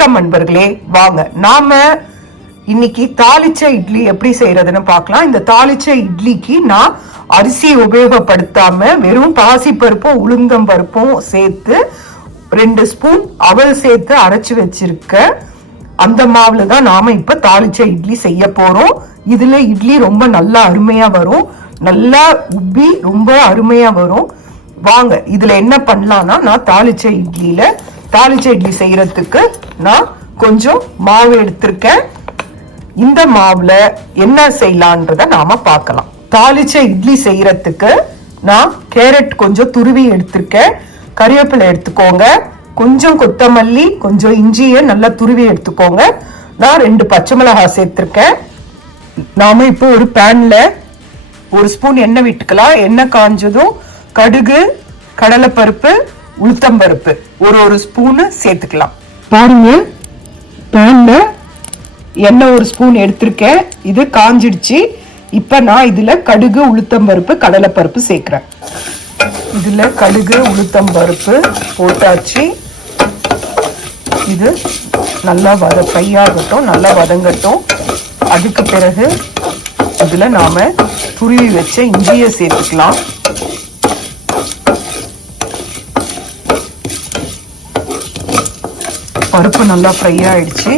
வணக்கம் நண்பர்களே, வாங்க நாம இன்னைக்கு தாளிச்ச இட்லி எப்படி செய்யறதுன்னு பார்க்கலாம். இந்த தாளிச்ச இட்லிக்கு நான் அரிசி உபயோகப்படுத்தாம வெறும் பாசி பருப்பும் உளுந்தம் பருப்பும் சேர்த்து 2 ஸ்பூன் அவல் சேர்த்து அரைச்சு வச்சிருக்க அந்த மாவுல தான் நாம இப்ப தாளிச்ச இட்லி செய்ய போறோம். இதுல இட்லி ரொம்ப நல்லா அருமையா வரும், நல்லா உப்பி ரொம்ப அருமையா வரும். வாங்க இதுல என்ன பண்ணலாம்னா, நான் தாளிச்ச இட்லி செய்யறதுக்கு நான் கொஞ்சம் மாவு எடுத்திருக்கேன். இந்த மாவுல என்ன செய்யலான்றத நாம பார்க்கலாம். தாளிச்ச இட்லி செய்யறதுக்கு நான் கேரட் கொஞ்சம் துருவி எடுத்திருக்கேன், கறிவேப்பிலை எடுத்துக்கோங்க, கொஞ்சம் கொத்தமல்லி, கொஞ்சம் இஞ்சியை நல்லா துருவி எடுத்துக்கோங்க. நான் 2 பச்சை மிளகாய் சேர்த்திருக்கேன். நாம இப்போ ஒரு பேன்ல 1 ஸ்பூன் எண்ணெய் விட்டுக்கலாம். எண்ணெய் காஞ்சதும் கடுகு, கடலைப்பருப்பு, உளுத்தம்பருப்பு ஒரு ஸ்பூன் சேர்த்துக்கலாம். பாருங்க, பேன்ல எண்ணெய் 1 ஸ்பூன் எடுத்திருக்கேன், இது காஞ்சிடுச்சு. இப்ப நான் இதுல கடுகு, உளுத்தம்பருப்பு, கடலைப்பருப்பு சேர்க்கிறேன். இதுல கடுகு, உளுத்தம்பருப்பு போட்டாச்சு. இது நல்லா ஃப்ரை ஆகட்டும், நல்லா வதங்கட்டும். அதுக்கு பிறகு இதுல நாம துருவி வச்ச இஞ்சியை சேர்த்துக்கலாம். பருப்பு நல்லா ஃப்ரை ஆயிடுச்சு.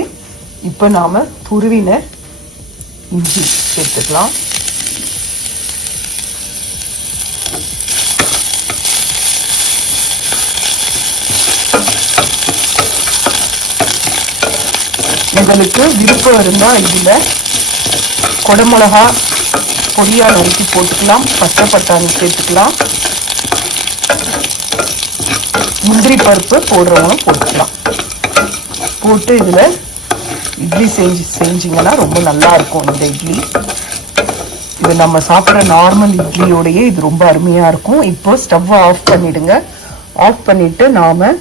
இப்போ நாம துருவின இஞ்சி சேர்த்துக்கலாம். உங்களுக்கு விருப்பம் இருந்தா இதுல கொடமிளகா பொடியா நறுக்கி போட்டுக்கலாம், பச்சை பட்டாணி சேர்த்துக்கலாம், முந்திரி பருப்பு போடுறவங்க போட்டுக்கலாம். போட்டு இதுல இட்லி செஞ்சீங்கன்னா ரொம்ப நல்லா இருக்கும். இந்த இட்லி இது நம்ம சாப்பிட்ற நார்மல் இட்லியோடையே இது ரொம்ப அருமையா இருக்கும். இப்போ ஸ்டவ்வை ஆஃப் பண்ணிடுங்க. ஆஃப் பண்ணிட்டு நாம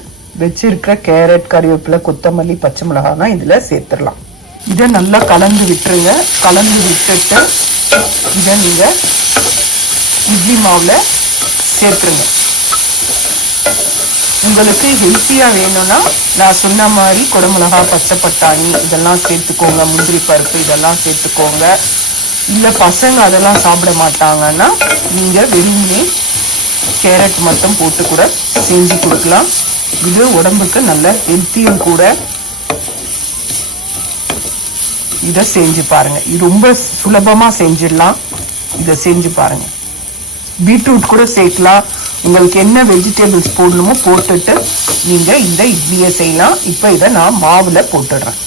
வச்சிருக்க கேரட், கறிவேப்பிலை, கொத்தமல்லி, பச்சை மிளகாய்னா இதுல சேர்த்துடலாம். இதை நல்லா கலந்து விட்டுருங்க. கலந்து விட்டுட்டு இதை நீங்க இட்லி மாவுல சேர்த்துருங்க. உங்களுக்கு இது ஈஸியா வேணும்னா நான் சொன்ன மாதிரி குடமிளகா, பச்சை பட்டாணி இதெல்லாம் சேர்த்துக்கோங்க, முந்திரி பருப்பு இதெல்லாம் சேர்த்துக்கோங்க. இல்ல பசங்க அதெல்லாம் சாப்பிட மாட்டாங்கன்னா நீங்க வெறுமனே கேரட் மட்டும் போட்டு கூட செஞ்சு கொடுக்கலாம். இது உடம்புக்கு நல்ல ஹெல்த்தியும் கூட. இதை செஞ்சு பாருங்க, இது ரொம்ப சுலபமா செஞ்சிடலாம். இதை செஞ்சு பாருங்க. பீட்ரூட் கூட சேர்க்கலாம். உங்களுக்கு என்ன வெஜிடபிள்ஸ் போடணுமோ போட்டுட்டு நீங்க இந்த இட்லியை செய்யலாம். இப்ப இதை நான் மாவுல போட்டுடுறேன்.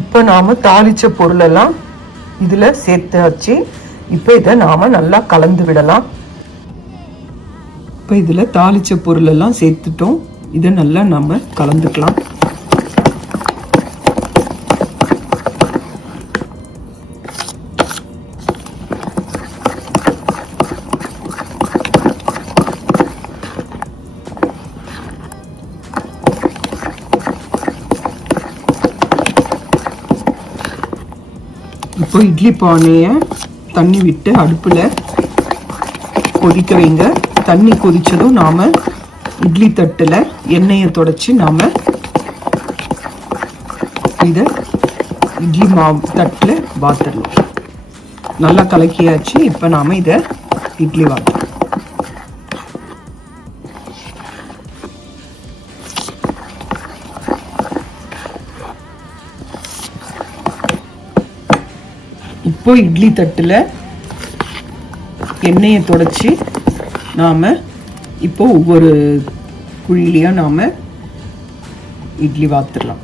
இப்ப நாம தாளிச்ச பொருள் எல்லாம் இதுல சேர்த்தாச்சு. இப்ப இதை நாம நல்லா கலந்து விடலாம். இப்ப இதுல தாளிச்ச பொருள் எல்லாம் சேர்த்துட்டோம். இதை நல்லா நம்ம கலந்துக்கலாம். இப்போ இட்லி பானையை தண்ணி விட்டு அடுப்புல கொதிக்க வைங்க. தண்ணி கொதிச்சதும் நாம இட்லி தட்டுல எண்ணெயை தொடச்சி நாம இத இட்லி மாவு தட்டுல வாத்துடலாம். நல்லா கலக்கியாச்சு. இப்ப நாம இத இட்லி வாத்து இப்போ இட்லி தட்டுல எண்ணெயை தொடச்சி நாம இப்போ ஒவ்வொரு குழியிலையா நாம இட்லி வாத்துடலாம்.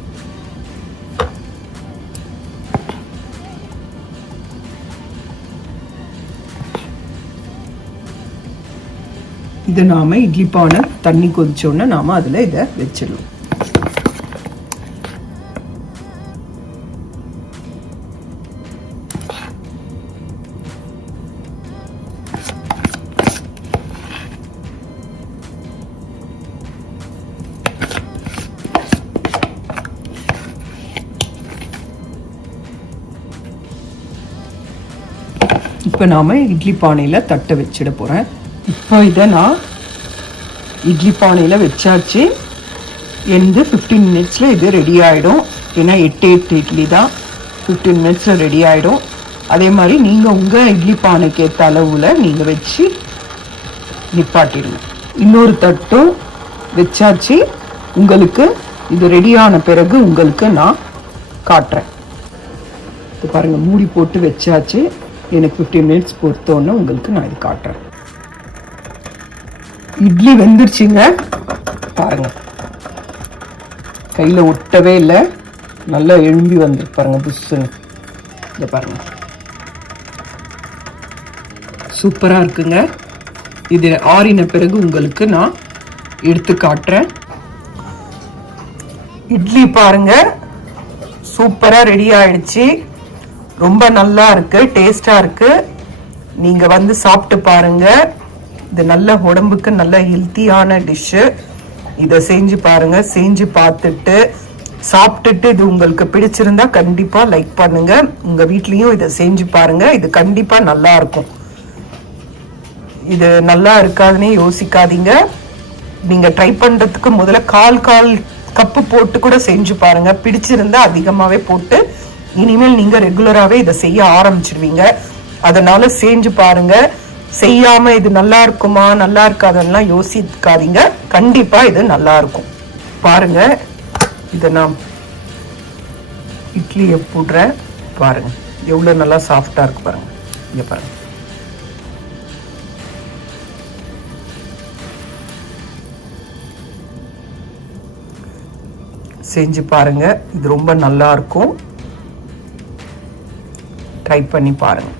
இதை நாம இட்லி பானை தண்ணி கொதிச்சோன்னா நாம அதுல இதை வச்சிடலாம். இப்போ நாம இட்லி பானையில தட்டை வச்சிட போறேன். இப்போ இதை நான் இட்லி பானையில வச்சாச்சு. எந்த 15 மினிட்ஸில் இது ரெடி ஆகிடும். ஏன்னா 8 இட்லி தான், 15 மினிட்ஸில் ரெடி ஆகிடும். அதே மாதிரி நீங்கள் உங்கள் இட்லி பானைக்கு ஏற்ற அளவில் நீங்கள் வச்சு நிப்பாட்டிடுங்க. இன்னொரு தட்டும் வச்சாச்சு. உங்களுக்கு இது ரெடியான பிறகு உங்களுக்கு நான் காட்டுறேன். இது பாருங்கள், மூடி போட்டு வச்சாச்சு. எனக்கு 15 மினிட்ஸ் பொறுத்தோன்னு உங்களுக்கு நான் இது காட்டுறேன். இட்லி வெந்துருச்சுங்க பாருங்கள், கையில் ஒட்டவே இல்லை, நல்லா எழும்பி வந்துருக்கு பாருங்கள் புஷ்ஷுன்னு. இதை பாருங்கள், சூப்பராக இருக்குங்க. இது ஆறின பிறகு உங்களுக்கு நான் எடுத்து காட்டுறேன். இட்லி பாருங்க சூப்பராக ரெடி ஆயிடுச்சு. ரொம்ப நல்லா இருக்கு, டேஸ்டா இருக்கு. நீங்க வந்து சாப்பிட்டு பாருங்க. இது நல்ல உடம்புக்கு நல்ல ஹெல்த்தியான டிஷ்ஷு. இதை செஞ்சு பாருங்க. செஞ்சு பார்த்துட்டு சாப்பிட்டுட்டு இது உங்களுக்கு பிடிச்சிருந்தா கண்டிப்பா லைக் பண்ணுங்க. உங்க வீட்லயும் இதை செஞ்சு பாருங்க. இது கண்டிப்பா நல்லா இருக்கும். இது நல்லா இருக்காதுன்னு யோசிக்காதீங்க. நீங்க ட்ரை பண்றதுக்கு முதல்ல கால் கப்பு போட்டு கூட செஞ்சு பாருங்க. பிடிச்சிருந்தா அதிகமாவே போட்டு இனிமேல் நீங்க ரெகுலராகவே இதை செய்ய ஆரம்பிச்சிடுவீங்க. அதனால செஞ்சு பாருங்க. செய்யாம இது நல்லா இருக்குமா நல்லா இருக்காதுன்னா யோசிக்காதீங்க. கண்டிப்பா இது நல்லா இருக்கும். பாருங்க, இதை நான் இட்லியை போடுறேன். பாருங்க எவ்வளவு நல்லா சாஃப்டா இருக்கு பாருங்க. இங்க பாருங்க, செஞ்சு பாருங்க. இது ரொம்ப நல்லா இருக்கும். ட்ரை பண்ணி பாருங்க.